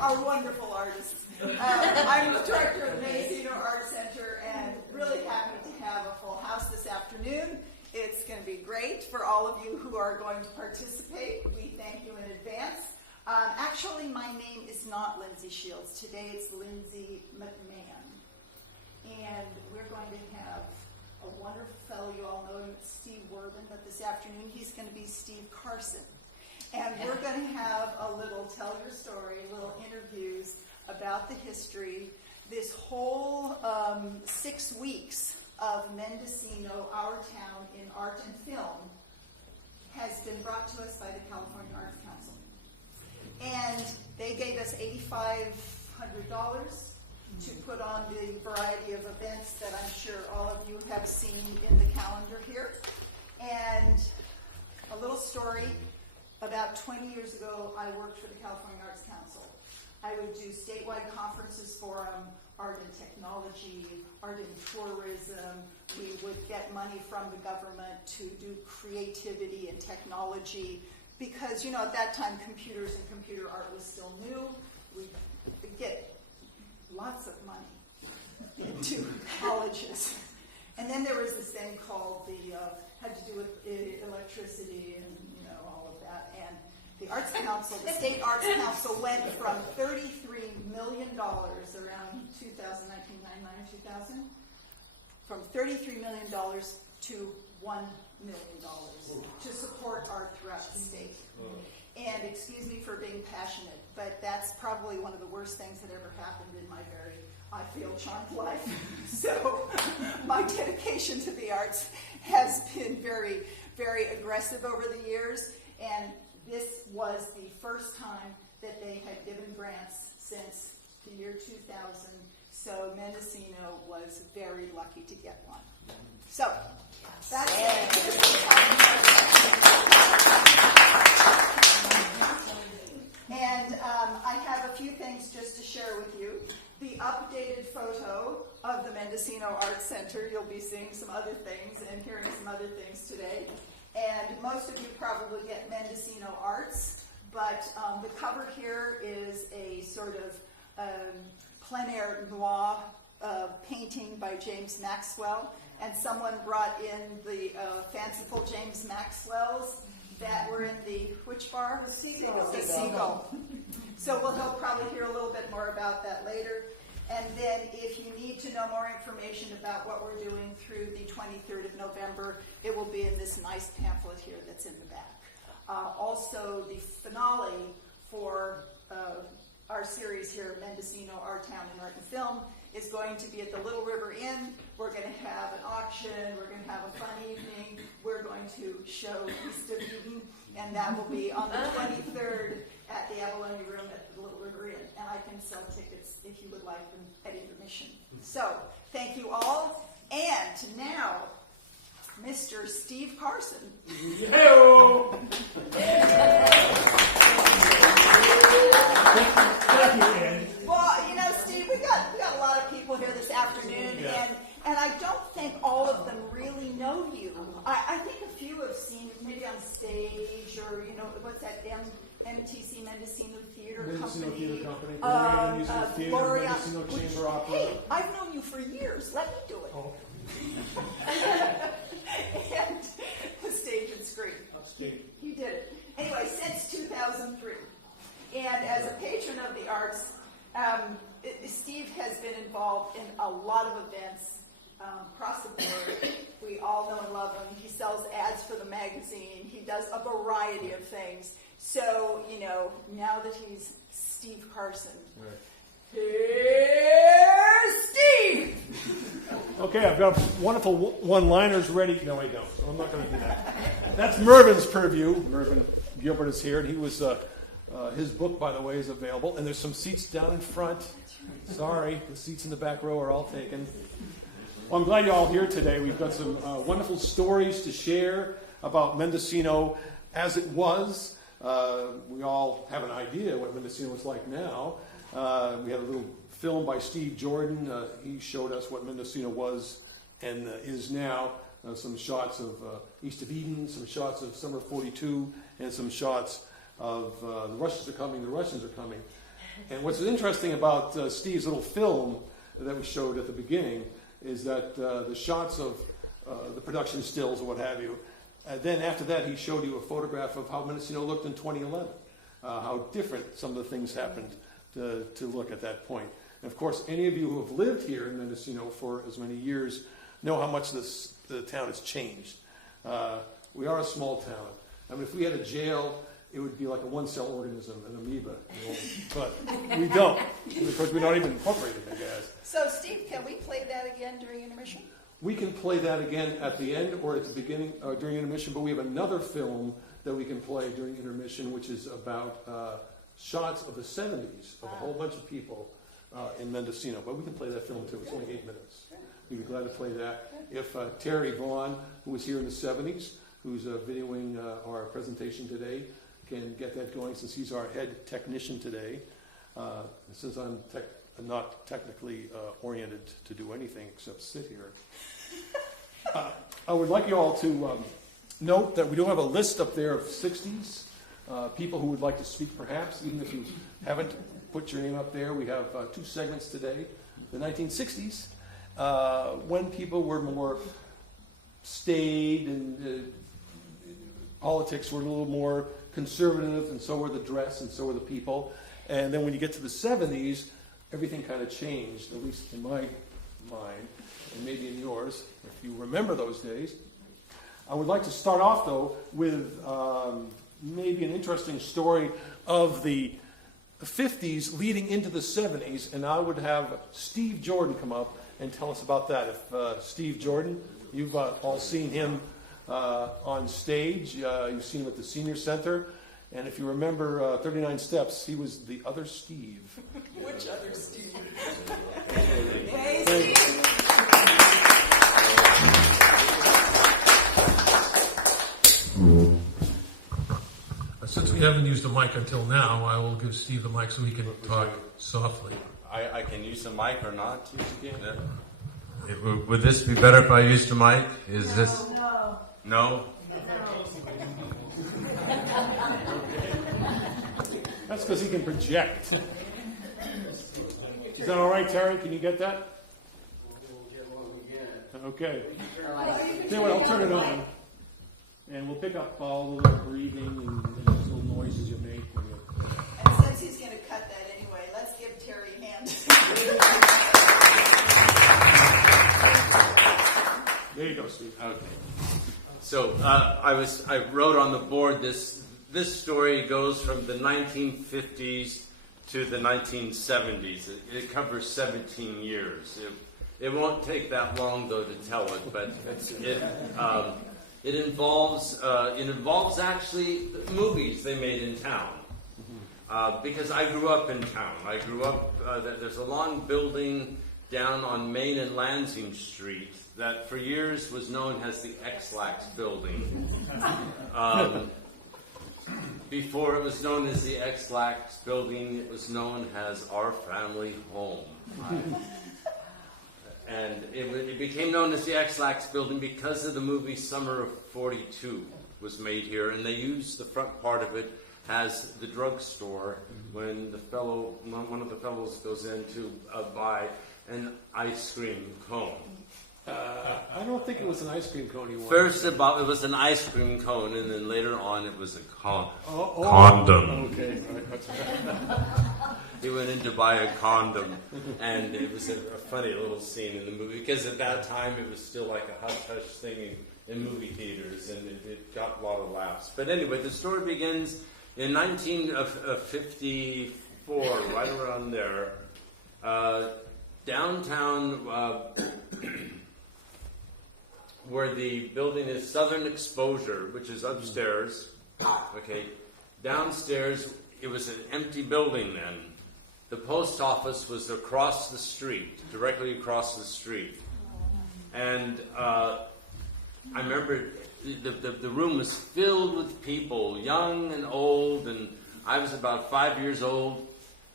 Our wonderful artists. I'm the director of the Mendocino Art Center and really happy to have a full house this afternoon. It's going to be great for all of you who are going to participate. We thank you in advance. Actually, my name is not Lindsay Shields. Today it's Lindsay McMahon. And we're going to have a wonderful fellow, you all know him, Steve Worthen, but this afternoon he's going to be Steve Carson. And we're going to have a little tell your story, little interviews about the history. This whole 6 weeks of Mendocino, our town, in art and film, has been brought to us by the California Arts Council. And they gave us $8,500 to put on the variety of events that I'm sure all of you have seen in the calendar here. And a little story. About 20 years ago, I worked for the California Arts Council. I would do statewide conferences for art and technology, art and tourism. We would get money from the government to do creativity and technology because, you know, at that time, computers and computer art was still new. We'd get lots of money into colleges. And then there was this thing called had to do with electricity and, you know, all of that. And the Arts Council, the State Arts Council went from $33 million around 2000, from $33 million to $1 million to support art throughout the state. And excuse me for being passionate, but that's probably one of the worst things that ever happened in my very, I feel, charmed life. So my dedication to the arts has been very, very aggressive over the years, and this was the first time that they had given grants since the year 2000, so Mendocino was very lucky to get one. So, that's it. And I have a few things just to share with you. The updated photo of the Mendocino Arts Center. You'll be seeing some other things and hearing some other things today. And most of you probably get Mendocino Arts, but the cover here is a sort of plein air noir painting by James Maxwell. And someone brought in the fanciful James Maxwells that were in the, which bar? The Seagull. The Seagull. So he'll probably hear a little bit more about that later. And then if you need to know more information about what we're doing through the 23rd of November, it will be in this nice pamphlet here that's in the back. Also, the finale for our series here, Mendocino, Our Town in Art and Film, is going to be at the Little River Inn. We're going to have an auction. We're going to have a fun evening. We're going to show East of Eden, and that will be on the 23rd at the Abalone Room at the Little River Inn. And I can sell tickets if you would like them at intermission. So, thank you all. And now, Mr. Steve Carson. Hello. Thank you, Ed. Well, you know, Steve, we got a lot of people here this afternoon, yeah. and I don't think all of them really know you. I think a few have seen you maybe on stage or, you know, what's that, MTC, Mendocino Theater Mendocino Company. Theater Company. Gloria Musical Theater, Gloria, Mendocino Chamber Opera. Hey, I've known you for years. Let me do it. Oh. And the Stage and Screen. Upstage. He did it. Anyway, since 2003. And as a patron of the arts, Steve has been involved in a lot of events across the board. We all know and love him. He sells ads for the magazine. He does a variety of things. So, you know, now that he's Steve Carson, Right. Here's Steve! Okay, I've got wonderful one-liners ready. No, I don't. So I'm not going to do that. That's Mervin's purview. Mervin Gilbert is here, and he was. His book, by the way, is available, and there's some seats down in front. Sorry, the seats in the back row are all taken. Well, I'm glad you're all here today. We've got some wonderful stories to share about Mendocino as it was. We all have an idea what Mendocino is like now. We had a little film by Steve Jordan. He showed us what Mendocino was and is now. Some shots of East of Eden, some shots of Summer 42, and some shots of the Russians are coming, the Russians are coming. And what's interesting about Steve's little film that we showed at the beginning is that the shots of the production stills or what have you, and then after that he showed you a photograph of how Mendocino looked in 2011, how different some of the things happened to look at that point. And of course, any of you who have lived here in Mendocino for as many years know how much the town has changed. We are a small town. I mean, if we had a jail, it would be like a one-cell organism, an amoeba. But we don't, because we're not even incorporated, I guess. So, Steve, can we play that again during intermission? We can play that again at the end or at the beginning during intermission, but we have another film that we can play during intermission, which is about shots of the 70s of a whole bunch of people in Mendocino. But we can play that film too. It's only 8 minutes. We'd be glad to play that. If Terry Vaughn, who was here in the 70s, who's videoing our presentation today, can get that going, since he's our head technician today. Since I'm not technically oriented to do anything except sit here. I would like you all to note that we do have a list up there of 60s, people who would like to speak perhaps, even if you haven't put your name up there. We have 2 segments today. The 1960s, when people were more staid and politics were a little more conservative, and so were the dress, and so were the people. And then when you get to the 70s, everything kind of changed, at least in my mind, and maybe in yours, if you remember those days. I would like to start off, though, with maybe an interesting story of the 50s leading into the 70s, and I would have Steve Jordan come up and tell us about that. If Steve Jordan, you've all seen him on stage. You've seen him at the Senior Center. And if you remember 39 Steps, he was the other Steve. Which other Steve? Hey, Steve! Since we haven't used a mic until now, I will give Steve the mic so he can talk softly. I can use the mic or not? Would this be better if I used the mic? Is this... No? That's because he can project. Is that all right, Terry? Can you get that? Okay. Tell you what, I'll turn it on, and we'll pick up all the little breathing and little noises you make. And since he's going to cut that anyway, let's give Terry a hand. There you go, Steve. Okay. So I wrote on the board this story goes from the 1950s to the 1970s. It covers 17 years. It won't take that long though to tell it, but it involves actually movies they made in town. Because I grew up in town. I grew up. There's a long building down on Main and Lansing Street that for years was known as the X-Lax building. Before it was known as the X-Lax building, it was known as our family home. And it became known as the X-Lax building because of the movie Summer of 42 was made here, and they used the front part of it as the drugstore when one of the fellows goes in to buy an ice cream cone. I don't think it was an ice cream cone he wanted. First it was an ice cream cone, and then later on it was a Condom. Okay. All right. That's He went in to buy a condom, and it was a funny little scene in the movie, because at that time it was still like a hush-hush thing in movie theaters, and it got a lot of laughs. But anyway, the story begins in 1954, right around there. Downtown, where the building is Southern Exposure, which is upstairs. Okay, downstairs, it was an empty building then. The post office was across the street, directly across the street. And I remember the room was filled with people, young and old, and I was about 5 years old,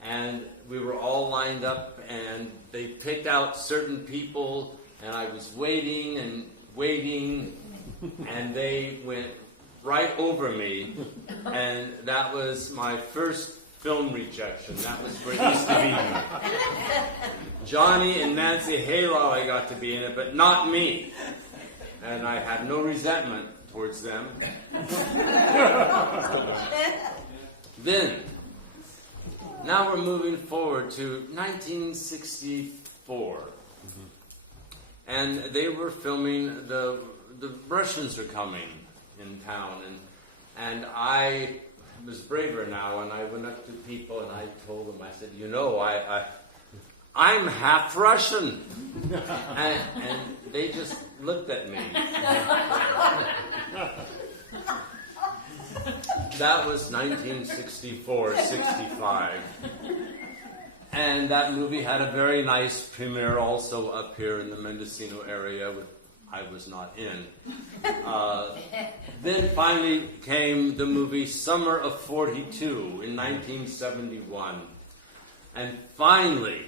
and we were all lined up, and they picked out certain people, and I was waiting, and they went right over me, and that was my first film rejection. That was for East of Eden. Johnny and Nancy Halo, I got to be in it, but not me. And I had no resentment towards them. Then, now we're moving forward to 1964. And they were filming the Russians are coming in town, and I was braver now, and I went up to people and I told them, I said, you know, I'm half Russian. and they just looked at me. That was 1964, 65. And that movie had a very nice premiere also up here in the Mendocino area, which I was not in. Then finally came the movie Summer of 42 in 1971. And finally,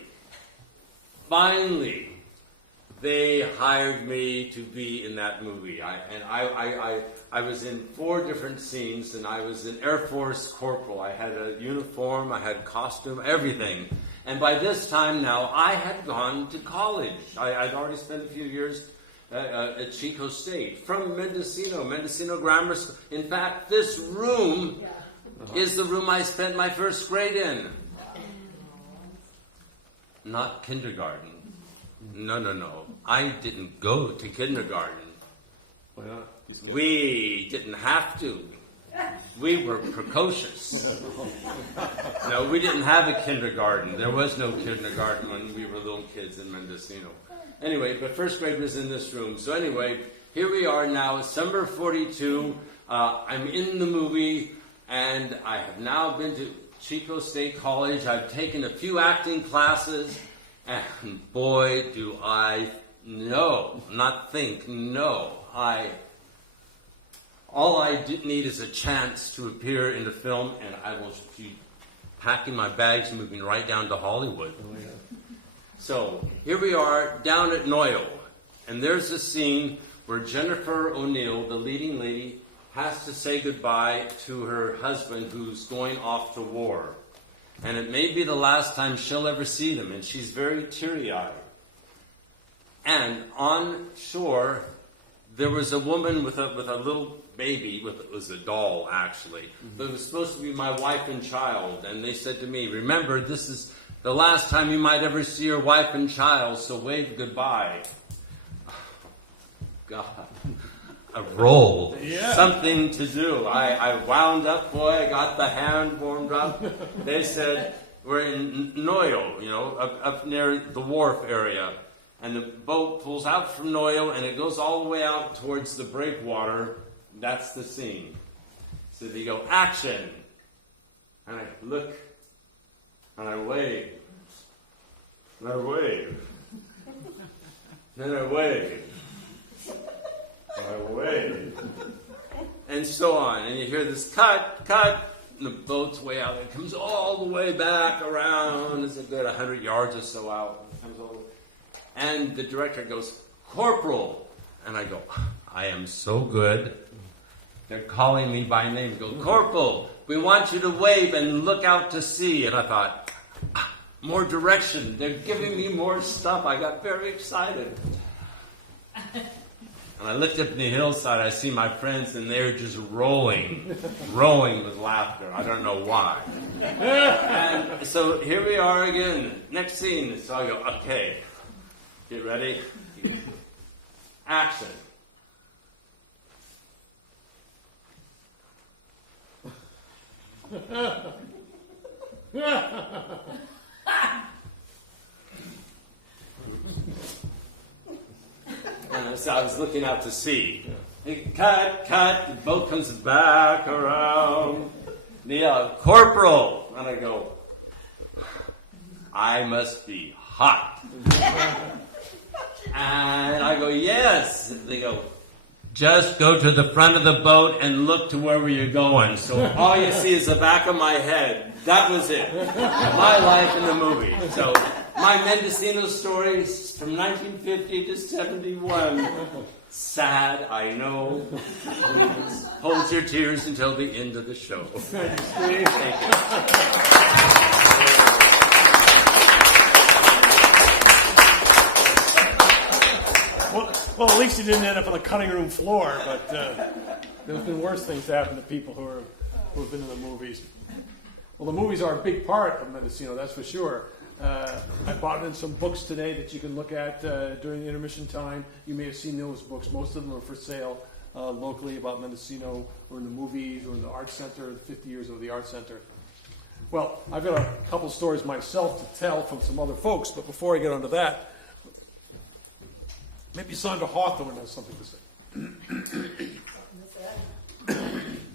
they hired me to be in that movie. I was in 4 different scenes, and I was an Air Force corporal. I had a uniform, I had costume, everything. And by this time now, I had gone to college. I'd already spent a few years at Chico State, from Mendocino Grammar School. In fact, this room is the room I spent my first grade in. Not kindergarten. No. I didn't go to kindergarten. Why not? We didn't have to. We were precocious. No, we didn't have a kindergarten. There was no kindergarten when we were little kids in Mendocino. Anyway, but first grade was in this room. So anyway, here we are now, summer 42. I'm in the movie, and I have now been to Chico State College. I've taken a few acting classes, and boy, do I know, not think, know. All I need is a chance to appear in the film, and I will be packing my bags, moving right down to Hollywood. So here we are down at Noyo, and there's a scene where Jennifer O'Neill, the leading lady, has to say goodbye to her husband who's going off to war. And it may be the last time she'll ever see him, and she's very teary-eyed. And on shore, there was a woman with a little baby, it was a doll actually, but it was supposed to be my wife and child. And they said to me, remember, this is the last time you might ever see your wife and child, so wave goodbye. God, a role, something to do. I wound up, boy, I got the hand warmed up. They said, we're in Noyo, up near the wharf area. And the boat pulls out from Noyo, and it goes all the way out towards the breakwater. That's the scene. So they go, action! And I look, and I wave. And I wave. Then I wave. And I wave. And so on. And you hear this cut, and the boat's way out. It comes all the way back around. It's a good 100 yards or so out. It comes all the way. And the director goes, Corporal. And I go, I am so good. They're calling me by name. Go, Corporal, we want you to wave and look out to sea. And I thought, more direction. They're giving me more stuff. I got very excited. And I looked up in the hillside. I see my friends, and they're just rolling with laughter. I don't know why. And so here we are again. Next scene. So I go, okay. Get ready. Action. So I was looking out to sea. Cut. The boat comes back around. The Corporal. And I go, I must be hot. And I go, yes. They go, just go to the front of the boat and look to wherever you're going. So all you see is the back of my head. That was it. My life in the movie. So my Mendocino story is from 1950 to 71. sad, I know. Please hold your tears until the end of the show. Thank you, Steve. Thank you. Well, at least he didn't end up on the cutting room floor, but there's been worse things to happen to people who have been in the movies. Well, the movies are a big part of Mendocino, that's for sure. I bought in some books today that you can look at during the intermission time. You may have seen those books. Most of them are for sale locally about Mendocino, or in the movies, or in the Art Center, the 50 years of the Art Center. Well, I've got a couple stories myself to tell from some other folks, but before I get onto that, maybe Sandra Hawthorne has something to say.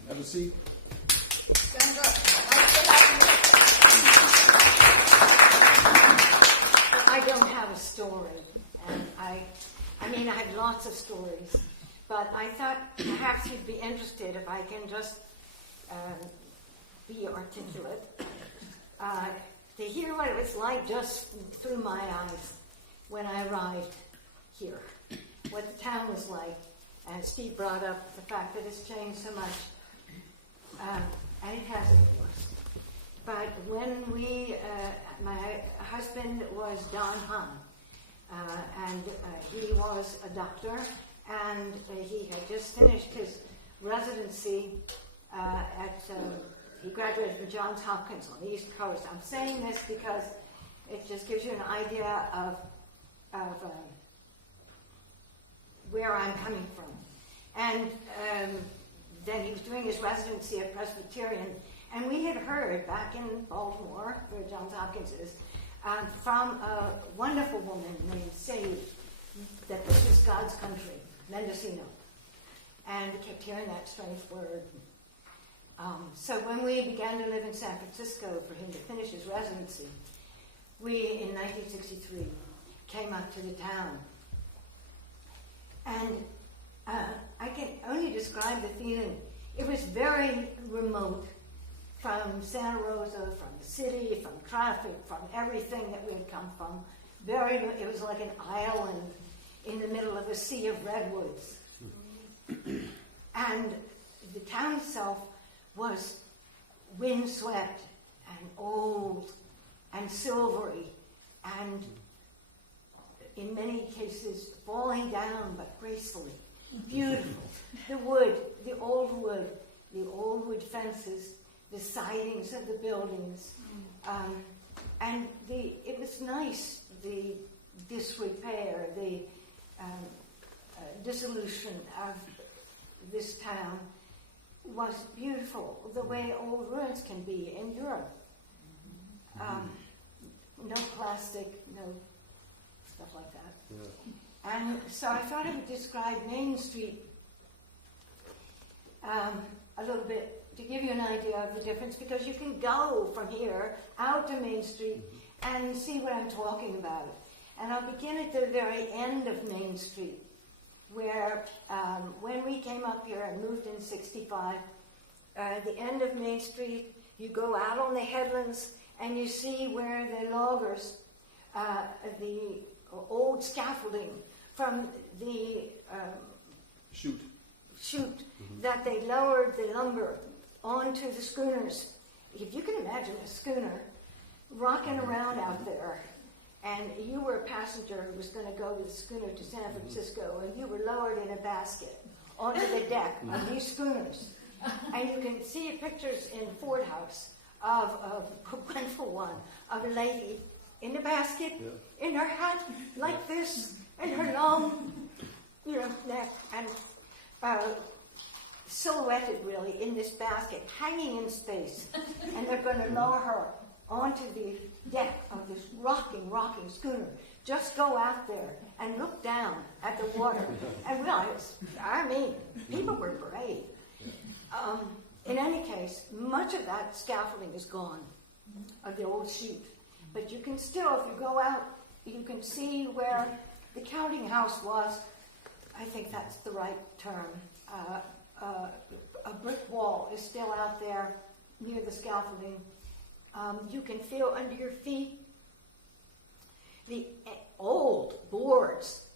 Have a seat. I don't have a story, and I mean, I have lots of stories, but I thought perhaps you'd be interested if I can just be articulate, to hear what it was like just through my eyes when I arrived here, what the town was like. And Steve brought up the fact that it's changed so much, and it has, of course. But when my husband was Don Hahn, and he was a doctor, and he had just finished his residency he graduated from Johns Hopkins on the East Coast. I'm saying this because it just gives you an idea of where I'm coming from. And then he was doing his residency at Presbyterian, and we had heard back in Baltimore, where Johns Hopkins is, from a wonderful woman named Sadie, that this is God's country, Mendocino. And we kept hearing that strange word. So when we began to live in San Francisco for him to finish his residency, we, in 1963, came up to the town. And I can only describe the feeling. It was very remote from Santa Rosa, from the city, from traffic, from everything that we had come from. It was like an island in the middle of a sea of redwoods. And the town itself was windswept and old and silvery and in many cases falling down but gracefully. Beautiful. The wood, the old wood fences, the sidings of the buildings, and it was nice, the disrepair, the dissolution of this town was beautiful, the way old ruins can be in Europe. No plastic, no stuff like that. Yeah. And so I thought I would describe Main Street a little bit to give you an idea of the difference, because you can go from here out to Main Street and see what I'm talking about. And I'll begin at the very end of Main Street, where when we came up here and moved in 65, the end of Main Street, you go out on the headlands and you see where the loggers, the old scaffolding from the chute that they lowered the lumber onto the schooners. If you can imagine a schooner rocking around out there, and you were a passenger who was going to go with the schooner to San Francisco, and you were lowered in a basket onto the deck of these schooners. And you can see pictures in Ford House of a wonderful one, of a lady in the basket, in her hat like this, and her long, neck, and silhouetted really in this basket, hanging in space. And they're going to lower her onto the deck of this rocking schooner. Just go out there and look down at the water and realize, people were brave. In any case, much of that scaffolding is gone, of the old chute. But you can still, if you go out, you can see where the counting house was. I think that's the right term. A brick wall is still out there near the scaffolding. You can feel under your feet the old boards.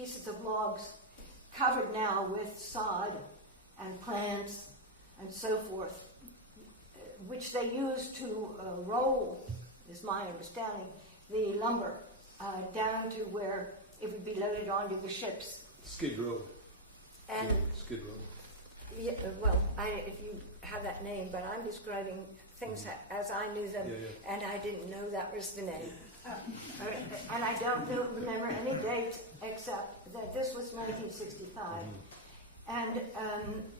pieces of logs covered now with sod and plants and so forth, which they used to roll, is my understanding, the lumber down to where it would be loaded onto the ships. Skid Row. And Skid Row. yeah, well, if you have that name, but I'm describing things as I knew them, and I didn't know that was the name. And I don't remember any date except that this was 1965. And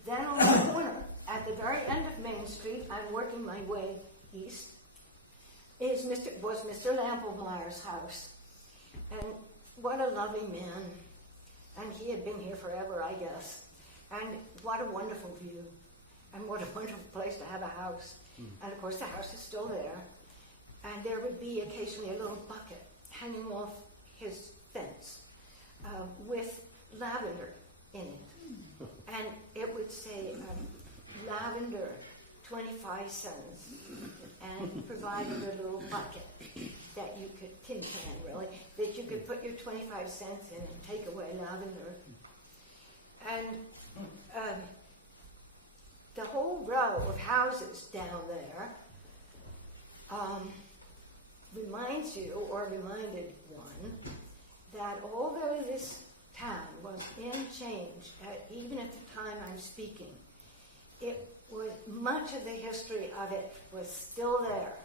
then on the corner, at the very end of Main Street, I'm working my way east, was Mr. Lampelmeyer's house. And what a lovely man. And he had been here forever, I guess. And what a wonderful view. And what a wonderful place to have a house. And of course the house is still there. And there would be occasionally a little bucket hanging off his fence with lavender in it. And it would say, lavender, 25 cents. And provided a little bucket that you could, tin can really, that you could put your 25 cents in and take away lavender. And the whole row of houses down there reminds you, or reminded one, that although this town was in change, even at the time I'm speaking, it was much of the history of it was still there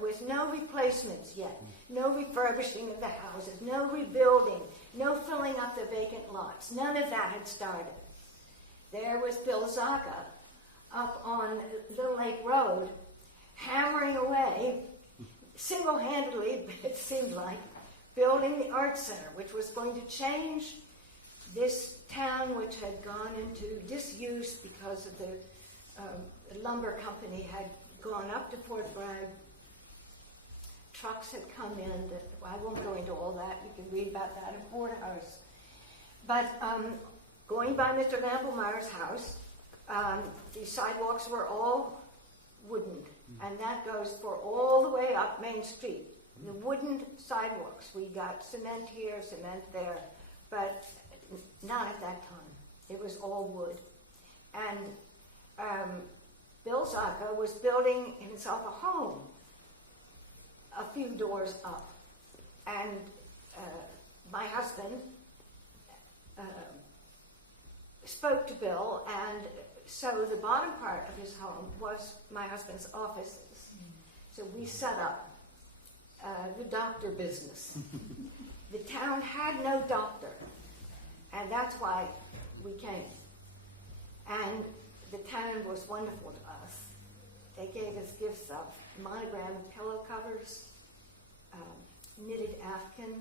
with no replacements yet, no refurbishing of the houses, no rebuilding, no filling up the vacant lots. None of that had started. There was Bill Zaka up on Little Lake Road, hammering away, single-handedly, it seemed like, building the Art Center, which was going to change this town, which had gone into disuse because of the lumber company had gone up to Fort Bragg. Trucks had come in. I won't go into all that. You can read about that in Porterhouse. But going by Mr. Lampelmeyer's house, the sidewalks were all wooden, and that goes for all the way up Main Street. The wooden sidewalks. We got cement here, cement there, but not at that time. It was all wood. And Bill Zaka was building himself a home a few doors up. And my husband spoke to Bill, and so the bottom part of his home was my husband's offices. So we set up the doctor business. The town had no doctor, and that's why we came. And the town was wonderful to us. They gave us gifts of monogrammed pillow covers, knitted Afghan,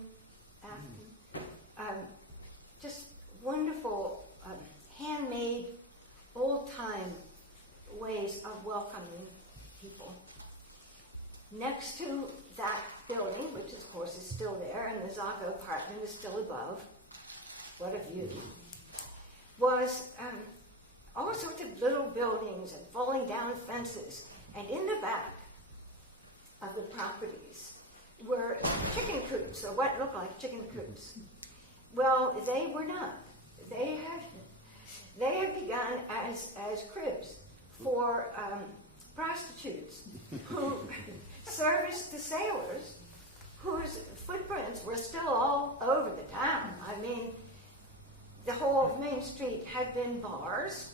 just wonderful handmade, old-time ways of welcoming people. Next to that building, which of course is still there, and the Zaka apartment is still above, what a view, was all sorts of little buildings and falling down fences. And in the back of the properties were chicken coops, or what looked like chicken coops. Well, they were not. They had begun as cribs for prostitutes who serviced the sailors, whose footprints were still all over the town. I mean, the whole of Main Street had been bars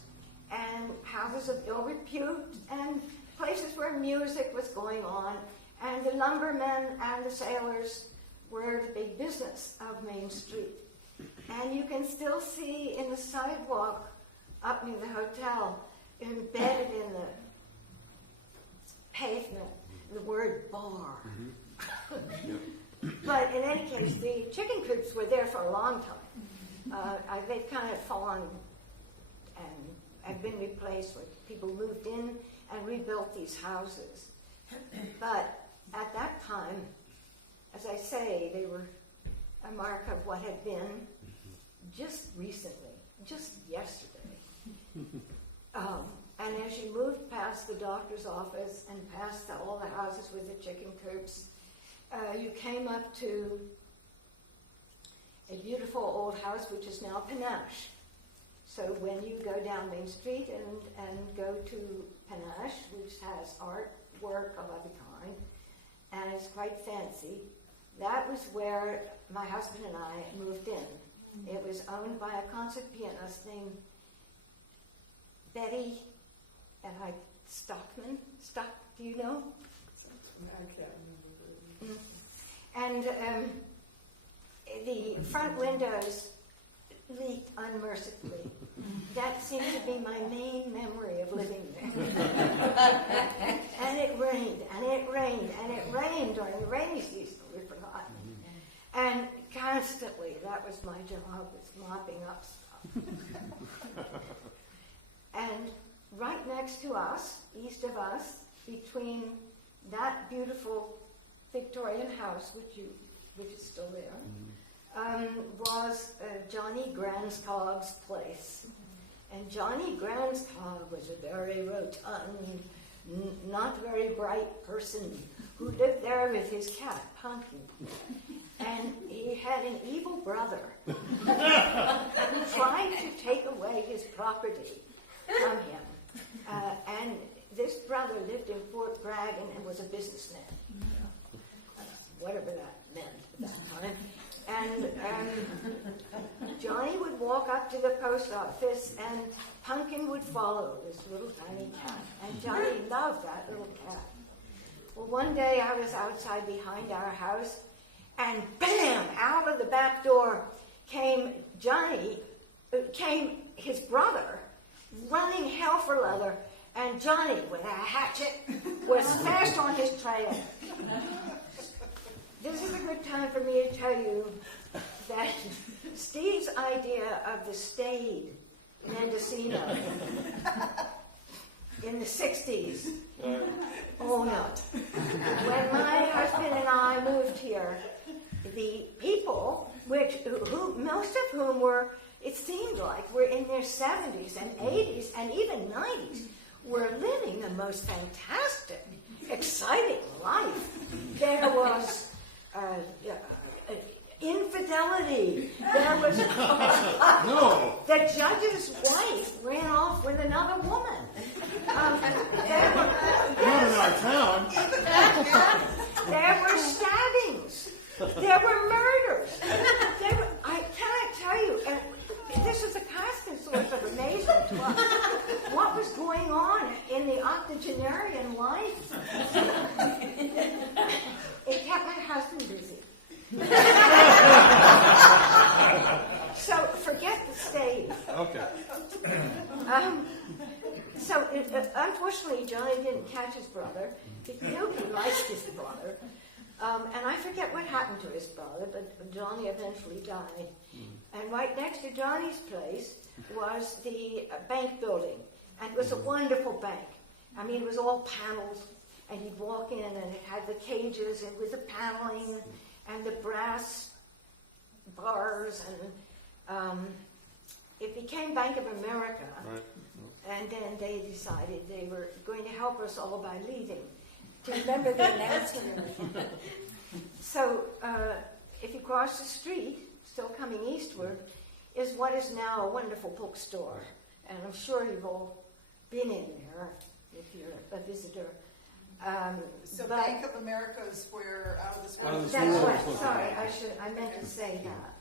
and houses of ill repute and places where music was going on, and the lumbermen and the sailors were the big business of Main Street. And you can still see in the sidewalk up near the hotel, embedded in the pavement, the word bar. But in any case, the chicken coops were there for a long time. They've kind of fallen and have been replaced where people moved in and rebuilt these houses. But at that time, as I say, they were a mark of what had been just recently, just yesterday. And as you moved past the doctor's office and past all the houses with the chicken coops, you came up to a beautiful old house which is now Panache. So when you go down Main Street and go to Panache, which has artwork of every kind, and is quite fancy, that was where my husband and I moved in. It was owned by a concert pianist named Betty Stockman. Do you know? I can't remember. And the front windows leaked unmercifully. That seemed to be my main memory of living there. And it rained, and it rained, and it rained during the rainy season, we forgot. And constantly, that was my job, was mopping up stuff. And right next to us, east of us, between that beautiful Victorian house, which is still there, was Johnny Granscog's place. And Johnny Granscog was a very rotund, not very bright person who lived there with his cat, Punky. And he had an evil brother who tried to take away his property from him. And this brother lived in Fort Bragg and was a businessman, whatever that meant at that time. And Johnny would walk up to the post office, and Pumpkin would follow this little tiny cat. And Johnny loved that little cat. Well, one day I was outside behind our house, and bam! Out of the back door came his brother, running hell for leather, and Johnny, with a hatchet, was fast on his trail. This is a good time for me to tell you that Steve's idea of the staid Mendocino in the 60s, oh no. When my husband and I moved here, the people, who most of whom were, it seemed like, were in their 70s and 80s and even 90s, were living the most fantastic, exciting life. There was infidelity. There was No. the judge's wife ran off with another woman. Not in our town. There were stabbings. There were murders. I cannot tell you. And this is a constant source of amazement to us. What was going on in the octogenarian life? It kept my husband busy. So forget the stage. Okay. Unfortunately, Johnny didn't catch his brother. He knew he liked his brother. And I forget what happened to his brother, but Johnny eventually died. And right next to Johnny's place was the bank building. And it was a wonderful bank. I mean, it was all panels. And you'd walk in, and it had the cages and with the paneling and the brass bars. And it became Bank of America. Right. And then they decided they were going to help us all by leaving. Do you remember the announcement? So if you cross the street, still coming eastward, is what is now a wonderful bookstore. And I'm sure you've all been in there if you're a visitor. So but Bank of America is where Out of This Out of World. This that's World right. is Sorry, I meant to say that.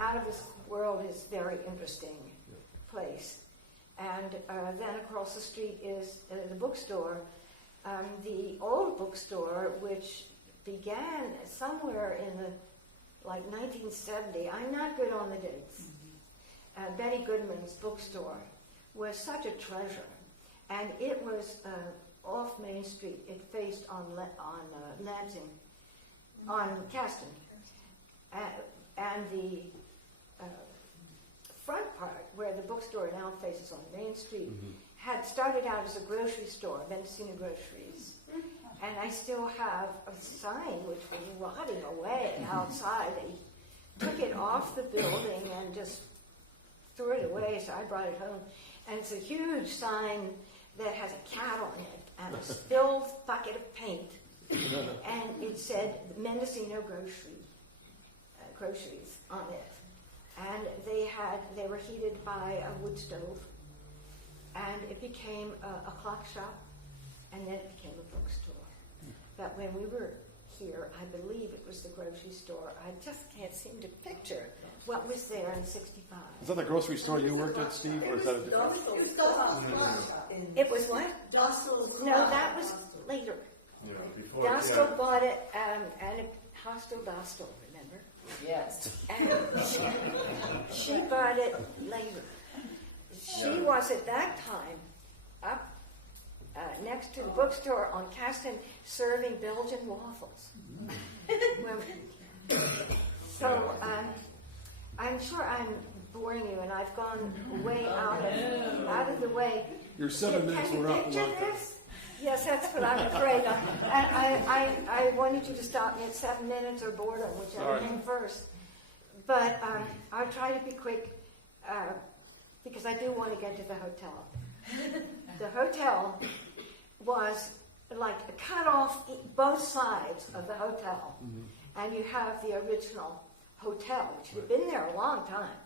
Out of This World is a very interesting place. And then across the street is the bookstore. The old bookstore, which began somewhere in the 1970. I'm not good on the dates. Betty Goodman's bookstore was such a treasure, and it was off Main Street. It faced on Lansing, on Caston, and the front part where the bookstore now faces on Main Street had started out as a grocery store, Mendocino Groceries. And I still have a sign which was rotting away outside. They took it off the building and just threw it away, so I brought it home. And it's a huge sign that has a cat on it and a spilled bucket of paint. And it said Mendocino Grocery. groceries on it. And they were heated by a wood stove. And it became a clock shop, and then it became a bookstore. But when we were here, I believe it was the grocery store. I just can't seem to picture what was there in 65. Is that the grocery store you worked at, Steve, or is that a different? It was what? No, that was later. Dostal bought it, and Hostel Dostal, remember? Yes. And she bought it later. She was at that time up next to the bookstore on Caston serving Belgian waffles. So I'm sure I'm boring you, and I've gone way out of the way. Your 7 minutes were up a long time. Yes, that's what I'm afraid of. And I wanted you to stop me at 7 minutes or boredom, whichever came first. But I'll try to be quick because I do want to get to the hotel. The hotel was like cut off both sides of the hotel. And you have the original hotel, which had been there a long time.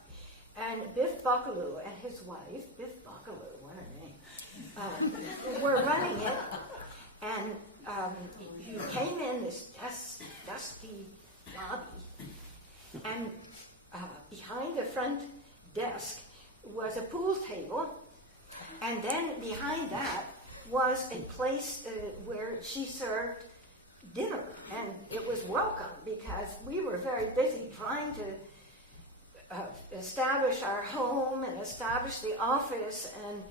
And Biff Buckaloo and his wife, Biff Buckaloo, what a name, were running it. And you came in this dusty lobby, and behind the front desk was a pool table, and then behind that was a place where she served dinner, and it was welcome because we were very busy trying to establish our home and establish the office, and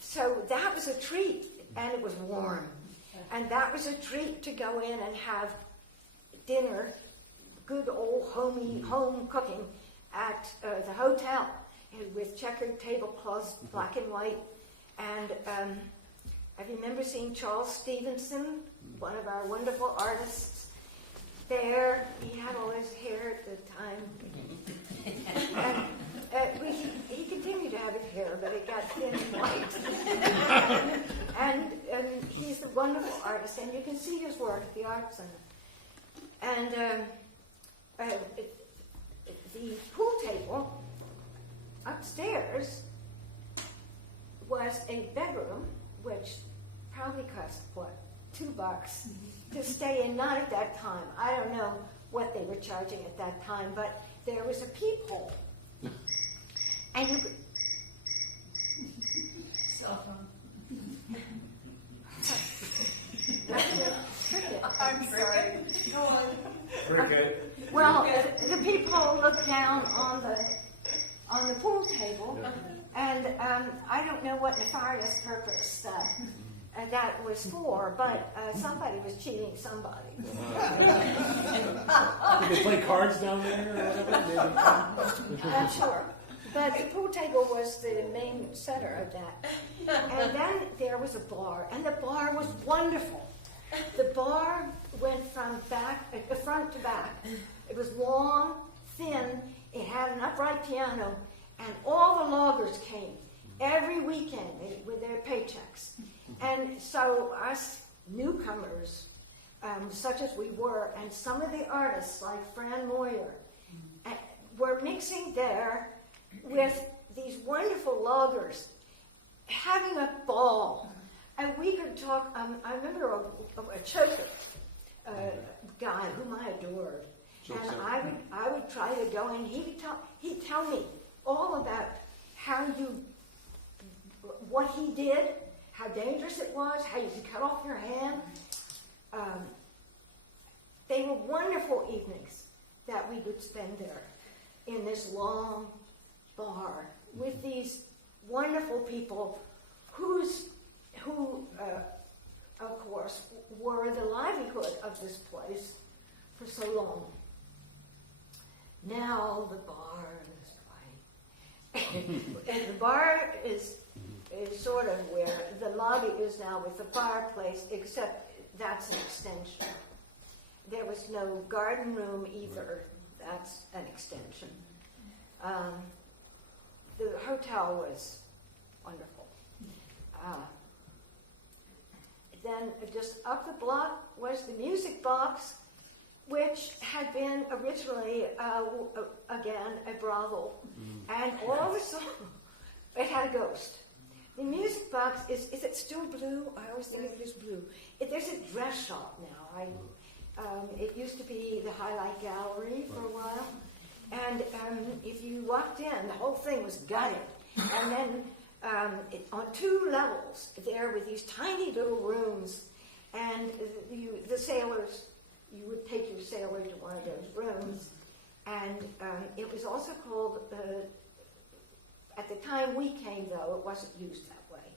so that was a treat, and it was warm, and that was a treat to go in and have dinner, good old home cooking at the hotel with checkered tablecloths, black and white, and I remember seeing Charles Stevenson, one of our wonderful artists, there. He had all his hair at the time. And he continued to have his hair, but it got thin and white. and he's a wonderful artist, and you can see his work at the Art Center. And the pool table upstairs was a bedroom, which probably cost, $2 to stay in, not at that time. I don't know what they were charging at that time, but there was a peephole. And you could... I'm sorry. Go on. Cricket. Well, the peephole looked down on the pool table, and I don't know what nefarious purpose that was for, but somebody was cheating somebody. Did they play cards down there or whatever? Maybe. I'm sure. But the pool table was the main center of that. And then there was a bar, and the bar was wonderful. The bar went from front to back. It was long, thin, it had an upright piano, and all the loggers came every weekend with their paychecks. And so us newcomers, such as we were, and some of the artists like Fran Moyer, were mixing there with these wonderful loggers, having a ball. And we could talk, I remember a choker guy whom I adored. And I would try to go in, he'd tell me all about what he did, how dangerous it was, how you could cut off your hand. They were wonderful evenings that we would spend there in this long bar with these wonderful people who, of course, were the livelihood of this place for so long. Now the bar is quiet. And the bar is sort of where the lobby is now with the fireplace, except that's an extension. There was no garden room either. That's an extension. The hotel was wonderful. Then just up the block was the music box, which had been originally, again, a brothel. And all of a sudden, it had a ghost. The music box is it still blue? I always think of it as blue. There's a dress shop now. It used to be the Highlight Gallery for a while. And if you walked in, the whole thing was gutted. And then on 2 levels, there were these tiny little rooms. And the sailors, you would take your sailor to one of those rooms. And it was also called, at the time we came though, it wasn't used that way.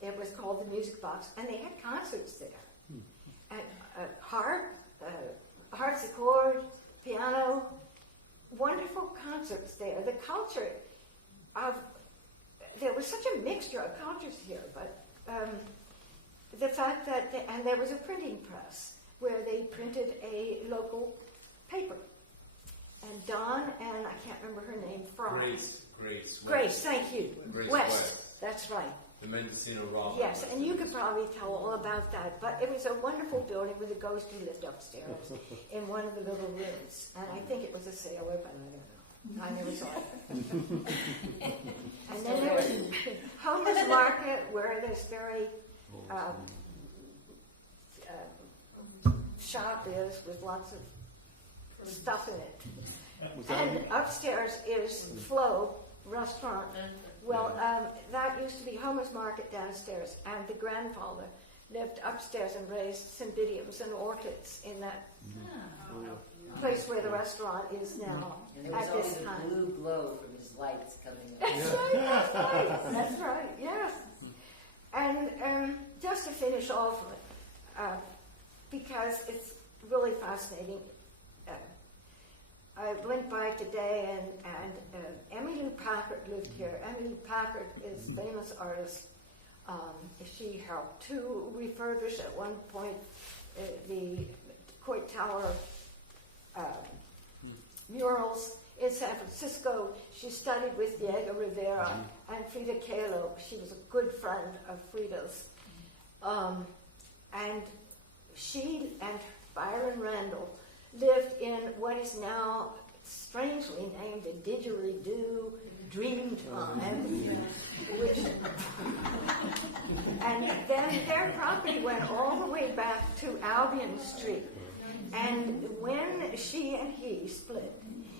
It was called the Music Box, and they had concerts there. And harpsichord, piano, wonderful concerts there. The culture there was such a mixture of cultures here, but the fact that, and there was a printing press where they printed a local paper. And Dawn, and I can't remember her name, Grace, thank you. Grace West, that's right. The Mendocino Raw. Yes, and you could probably tell all about that, but it was a wonderful building with a ghost who lived upstairs in one of the little rooms. And I think it was a sailor, but I don't know. I never saw it. And then there was Homer's Market, where this very shop is with lots of stuff in it. And upstairs is Flo Restaurant. Well, that used to be Homer's Market downstairs, and the grandfather lived upstairs and raised cymbidiums and orchids in that place where the restaurant is now. And there was at always this a time. blue glow from his lights coming up. That's right, yes. And just to finish off, because it's really fascinating, I went by today and Emmylou Packard lived here. Emmylou Packard is a famous artist. She helped to refurbish at one point the Coit Tower murals in San Francisco. She studied with Diego Rivera and Frida Kahlo. She was a good friend of Frida's. And she and Byron Randall lived in what is now strangely named a didgeridoo Dreamtime, which, and then their property went all the way back to Albion Street. And when she and he split,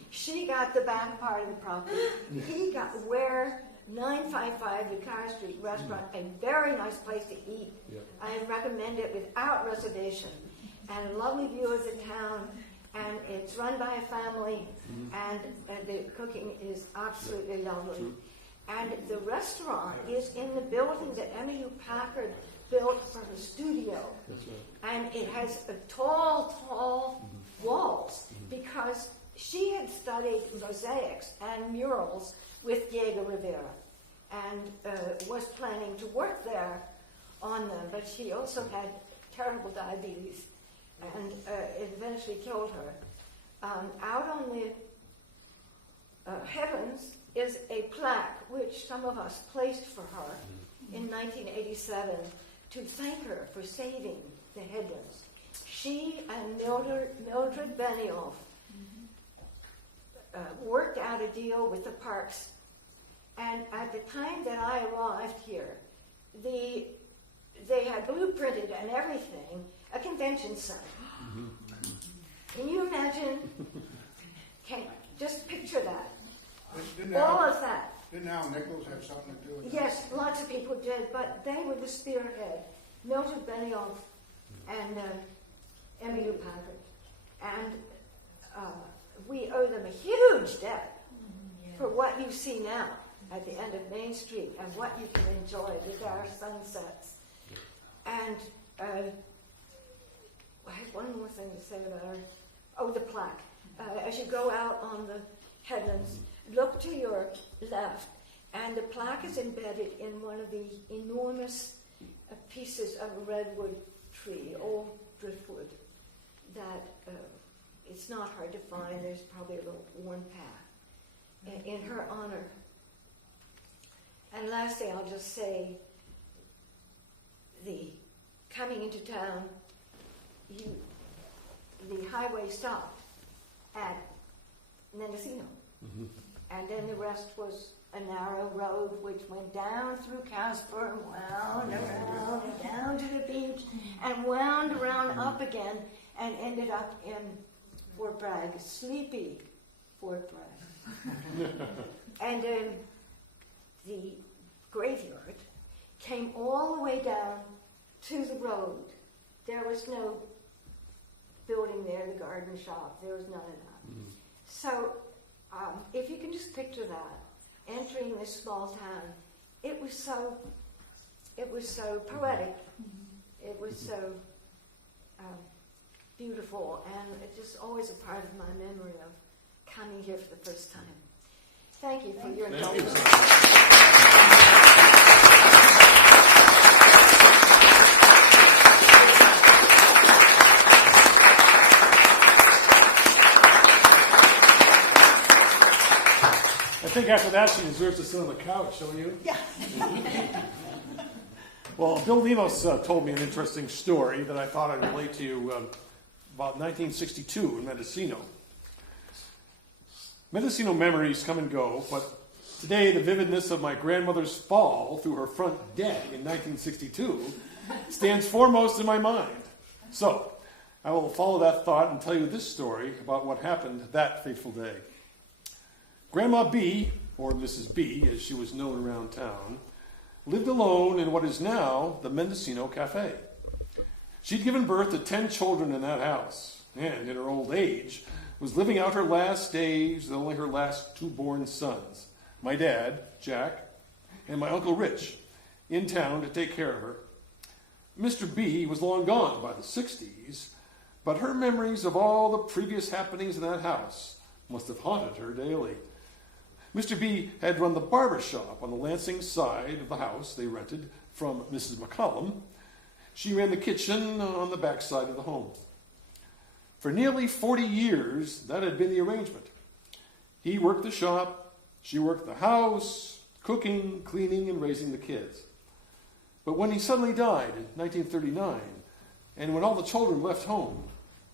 she got the back part of the property. He got where 955 Vicar Street restaurant, a very nice place to eat. I recommend it without reservation. And a lovely view of the town, and it's run by a family, and the cooking is absolutely lovely. And the restaurant is in the building that Emmylou Packard built for her studio. And it has tall walls, because she had studied mosaics and murals with Diego Rivera, and was planning to work there on them, but she also had terrible diabetes, and it eventually killed her. Out on the headlands is a plaque which some of us placed for her in 1987 to thank her for saving the headlands. She and Mildred Benioff worked out a deal with the parks, and at the time that I arrived here, they had blueprinted and everything a convention center. Can you imagine? Just picture that. All of that. Didn't Al Nichols have something to do with it? Yes, lots of people did, but they were the spearhead. Mildred Benioff and Emmylou Packard. And we owe them a huge debt for what you see now at the end of Main Street and what you can enjoy with our sunsets. And I have one more thing to say about her. Oh, the plaque. As you go out on the headlands, look to your left, and the plaque is embedded in one of the enormous pieces of a redwood tree, old driftwood, that it's not hard to find. There's probably a little worn path in her honor. And lastly, I'll just say, the coming into town, the highway stopped at Mendocino. And then the rest was a narrow road which went down through Casper and wound around and down to the beach and wound around up again and ended up in Fort Bragg, sleepy Fort Bragg. And the graveyard came all the way down to the road. There was no building there, the garden shop, there was none of that. So if you can just picture that, entering this small town, it was so poetic. It was so beautiful, and it's just always a part of my memory of coming here for the first time. Thank you for your indulgence. I think after that she deserves to sit on the couch, don't you? Yeah. Well, Bill Demos told me an interesting story that I thought I'd relate to you about 1962 in Mendocino. Mendocino memories come and go, but today the vividness of my grandmother's fall through her front deck in 1962 stands foremost in my mind. So, I will follow that thought and tell you this story about what happened that fateful day. Grandma B, or Mrs. B as she was known around town, lived alone in what is now the Mendocino Cafe. She'd given birth to 10 children in that house, and in her old age was living out her last days with only her last 2 born sons, my dad, Jack, and my Uncle Rich, in town to take care of her. Mr. B was long gone by the 60s, but her memories of all the previous happenings in that house must have haunted her daily. Mr. B had run the barber shop on the Lansing side of the house they rented from Mrs. McCollum. She ran the kitchen on the back side of the home. For nearly 40 years, that had been the arrangement. He worked the shop, she worked the house, cooking, cleaning, and raising the kids. But when he suddenly died in 1939, and when all the children left home,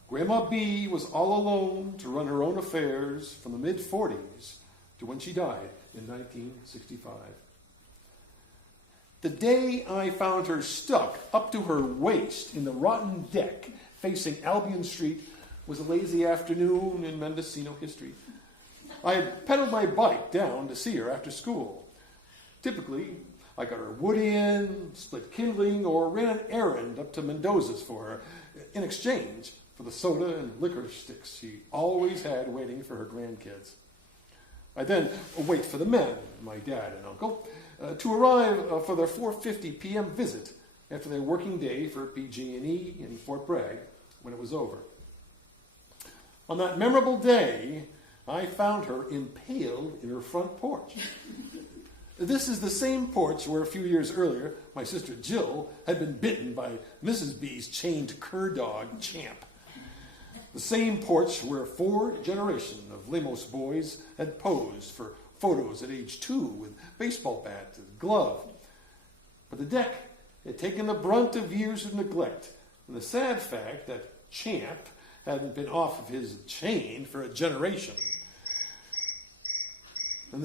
Grandma B was all alone to run her own affairs from the mid-40s to when she died in 1965. The day I found her stuck up to her waist in the rotten deck facing Albion Street was a lazy afternoon in Mendocino history. I had pedaled my bike down to see her after school. Typically, I got her wood in, split kindling, or ran an errand up to Mendoza's for her in exchange for the soda and liquor sticks she always had waiting for her grandkids. I then wait for the men, my dad and uncle, to arrive for their 4:50 p.m. visit after their working day for PG&E in Fort Bragg when it was over. On that memorable day, I found her impaled in her front porch. This is the same porch where a few years earlier, my sister Jill had been bitten by Mrs. B's chained cur dog, Champ. The same porch where 4 generations of Lemos boys had posed for photos at age 2 with baseball bat and glove. But the deck had taken the brunt of years of neglect, and the sad fact that Champ hadn't been off of his chain for a generation. And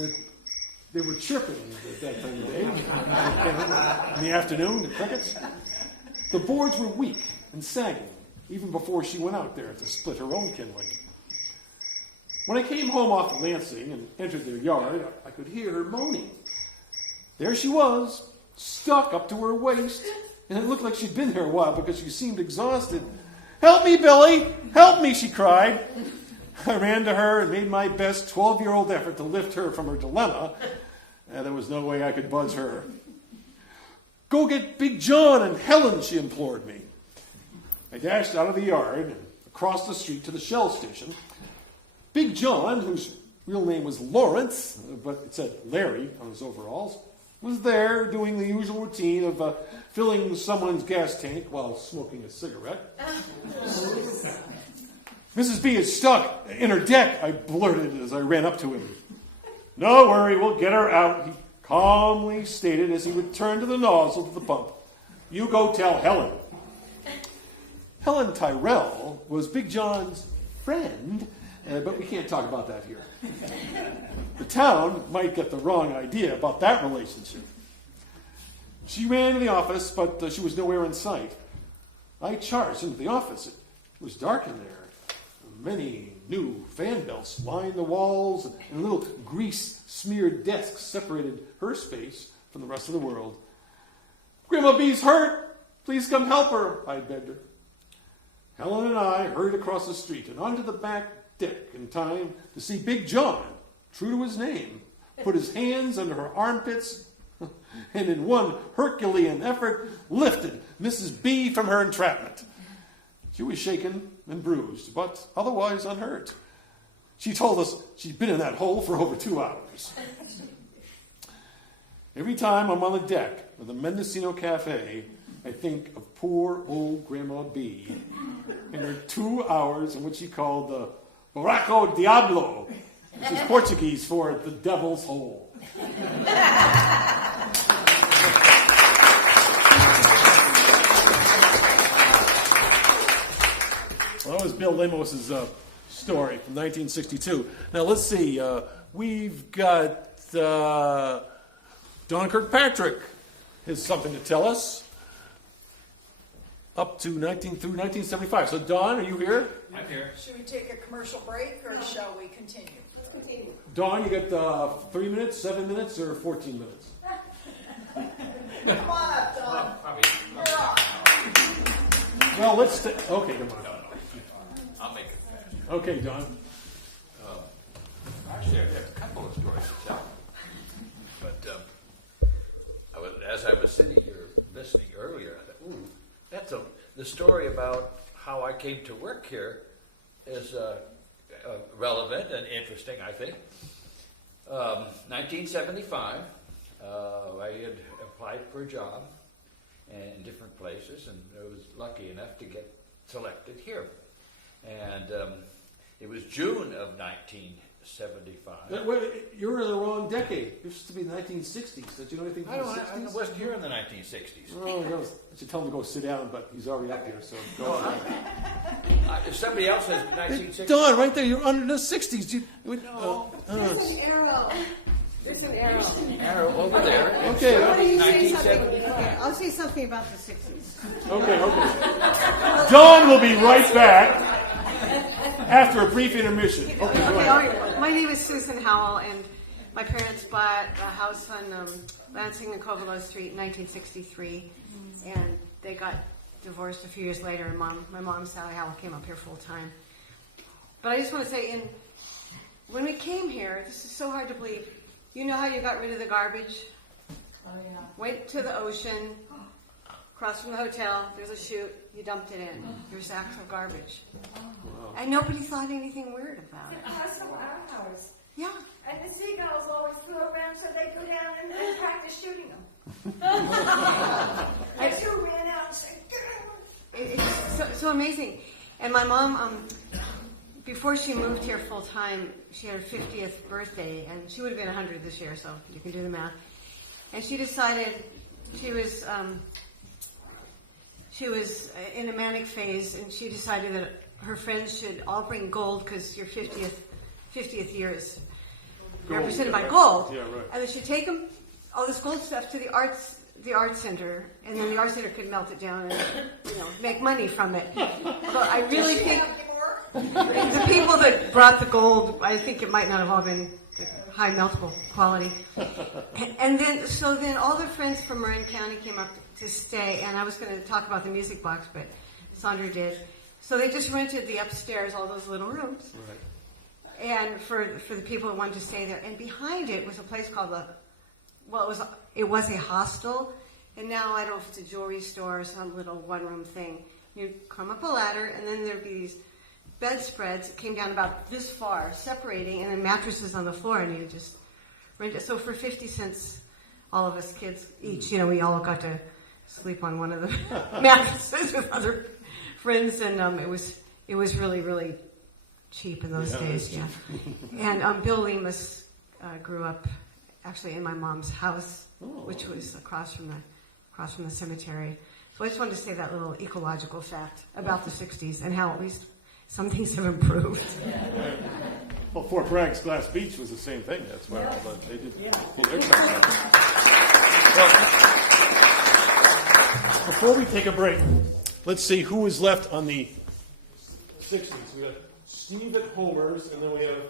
they were chirping at that time of day, in the afternoon, the crickets. The boards were weak and sagging, even before she went out there to split her own kindling. When I came home off Lansing and entered their yard, I could hear her moaning. There she was, stuck up to her waist, and it looked like she'd been there a while because she seemed exhausted. "Help me, Billy! Help me!" she cried. I ran to her and made my best 12-year-old effort to lift her from her dilemma, and there was no way I could buzz her. "Go get Big John and Helen," she implored me. I dashed out of the yard and across the street to the Shell station. Big John, whose real name was Lawrence, but it said Larry on his overalls, was there doing the usual routine of filling someone's gas tank while smoking a cigarette. "Mrs. B is stuck in her deck," I blurted as I ran up to him. "No worry, we'll get her out," he calmly stated as he returned to the nozzle of the pump. "You go tell Helen." Helen Tyrell was Big John's friend, but we can't talk about that here. The town might get the wrong idea about that relationship. She ran to the office, but she was nowhere in sight. I charged into the office. It was dark in there. Many new fan belts lined the walls, and little grease-smeared desks separated her space from the rest of the world. "Grandma B's hurt. Please come help her," I begged her. Helen and I hurried across the street and onto the back deck in time to see Big John, true to his name, put his hands under her armpits and in one Herculean effort lifted Mrs. B from her entrapment. She was shaken and bruised, but otherwise unhurt. She told us she'd been in that hole for over 2 hours. Every time I'm on the deck of the Mendocino Cafe, I think of poor old Grandma B and her 2 hours in which she called the Buraco Diablo, which is Portuguese for the devil's hole. Well, that was Bill Lamos's story from 1962. Now, let's see. We've got Don Kirkpatrick has something to tell us up to 1975. So, Don, are you here? I'm here. Should we take a commercial break or shall we continue? Let's continue. Don, you got 3 minutes, 7 minutes, or 14 minutes? Come on up, Don. Probably. You're on. Well, let's okay, come on. I'll make it fast. Okay, Don. Actually, I have a couple of stories to tell. But as I was sitting here listening earlier, I thought, the story about how I came to work here is relevant and interesting, I think. 1975, I had applied for a job in different places, and I was lucky enough to get selected here. And it was June of 1975. Wait, you're in the wrong decade. You're supposed to be the 1960s. Did you know anything from the 60s? I wasn't here in the 1960s. Oh, I should tell him to go sit down, but he's already up here, so go ahead. If somebody else says 1960s. Don, right there, you're under the 60s. There's an arrow. There's an arrow. Arrow over there. Okay. Why don't you say something? 1975. Okay, I'll say something about the 60s. Okay. Don will be right back after a brief intermission. Okay, go ahead. My name is Susan Howell, and my parents bought a house on Lansing and Covelo Street in 1963, and they got divorced a few years later, and my mom, Sally Howell, came up here full time. But I just want to say, when we came here, this is so hard to believe. You know how you got rid of the garbage? Oh, yeah. Went to the ocean, across from the hotel, there's a chute, you dumped it in, your sacks of garbage. And nobody thought anything weird about it. That's some hours. Yeah. And the seagulls always flew around so they go down and practice shooting them. And two ran out and said, It's so amazing. And my mom, before she moved here full time, she had her 50th birthday, and she would have been 100 this year, so you can do the math. And she decided she was in a manic phase, and she decided that her friends should all bring gold because your 50th year is represented by gold. Yeah, right. And then she'd take them, all this gold stuff, to the arts center, and then the arts center could melt it down and make money from it. Although I really think the people that brought the gold, I think it might not have all been high meltable quality. And then all their friends from Marin County came up to stay, and I was going to talk about the music box, but Sandra did. So they just rented the upstairs, all those little rooms. Right. And for the people that wanted to stay there. And behind it was a place called it was a hostel, and now I don't know if it's a jewelry store or some little one-room thing. You'd come up a ladder, and then there'd be these bedspreads that came down about this far, separating, and then mattresses on the floor, and you just rent it. So for 50 cents, all of us kids each, we all got to sleep on one of the mattresses with other friends, and it was really, really cheap in those days. Yeah. And Bill Lemus grew up actually in my mom's house, which was across from the cemetery. So I just wanted to say that little ecological fact about the 60s and how at least some things have improved. Well, Fort Bragg's Glass Beach was the same thing. That's why they did pull their trucks out. Well, before we take a break, let's see who is left on the 60s. We have Steve at Homer's, and then we have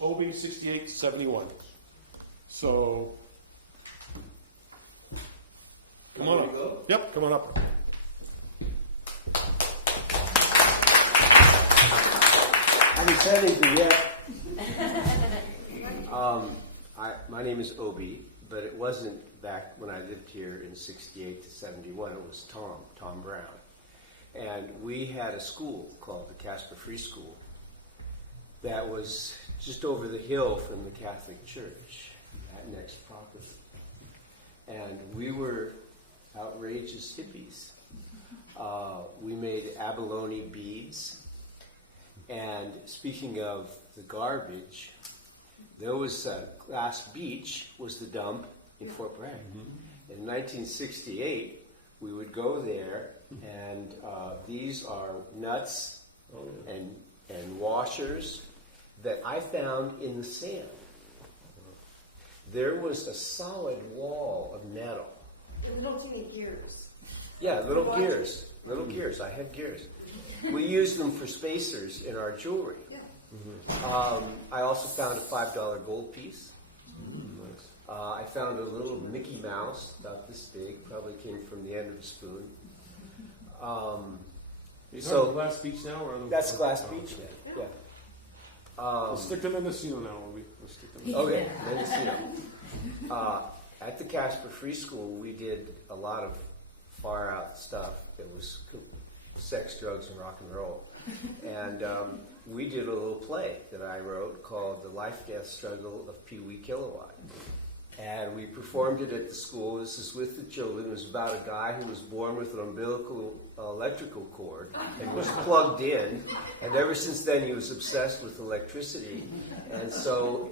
Obi 6871. So, come on up. Yep, come on up. I haven't said anything yet. My name is Obi, but it wasn't back when I lived here in 68 to 71. It was Tom Brown. And we had a school called the Casper Free School that was just over the hill from the Catholic Church, that next property. And we were outrageous hippies. We made abalone beads. And speaking of the garbage, there was Glass Beach was the dump in Fort Bragg. In 1968, we would go there, and these are nuts and washers that I found in the sand. There was a solid wall of metal. Little teeny gears. Yeah, little gears. Little gears. I had gears. We used them for spacers in our jewelry. I also found a $5 gold piece. I found a little Mickey Mouse, about this big, probably came from the end of a spoon. So Glass Beach now, or that's Glass Beach now. Yeah. We'll stick to Mendocino now. We'll stick to Mendocino. Okay, Mendocino. At the Casper Free School, we did a lot of far out stuff. It was sex, drugs, and rock and roll. And we did a little play that I wrote called The Life-Death Struggle of Pee Wee Kilowatt. And we performed it at the school. This is with the children. It was about a guy who was born with an umbilical electrical cord and was plugged in. And ever since then, he was obsessed with electricity. And so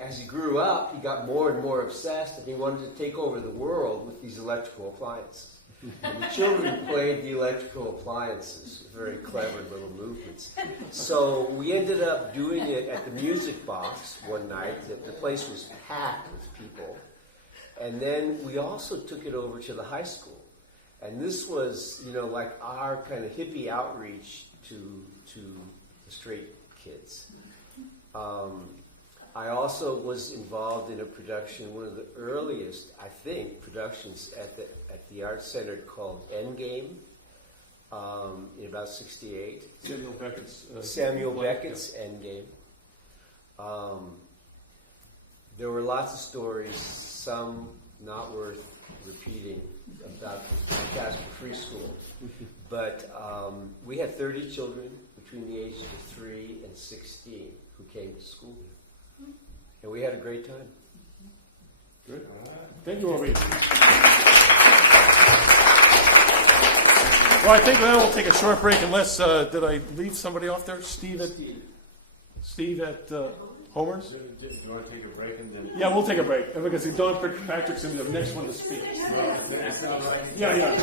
as he grew up, he got more and more obsessed, and he wanted to take over the world with these electrical appliances. And the children played the electrical appliances, very clever little movements. So we ended up doing it at the Music Box one night. The place was packed with people. And then we also took it over to the high school. And this was, like our kind of hippie outreach to the straight kids. I also was involved in a production, one of the earliest, I think, productions at the Arts Center called Endgame in about 68. Samuel Beckett's Endgame. There were lots of stories, some not worth repeating, about the Casper Free School. But we had 30 children between the ages of 3 and 16 who came to school here. And we had a great time. Good. Thank you, Obi. Well, I think now we'll take a short break unless, did I leave somebody off there? Steve at Homer's? Do you want to take a break and then? Yeah, we'll take a break. Because Don Patrick's going to be the next one to speak. Yeah.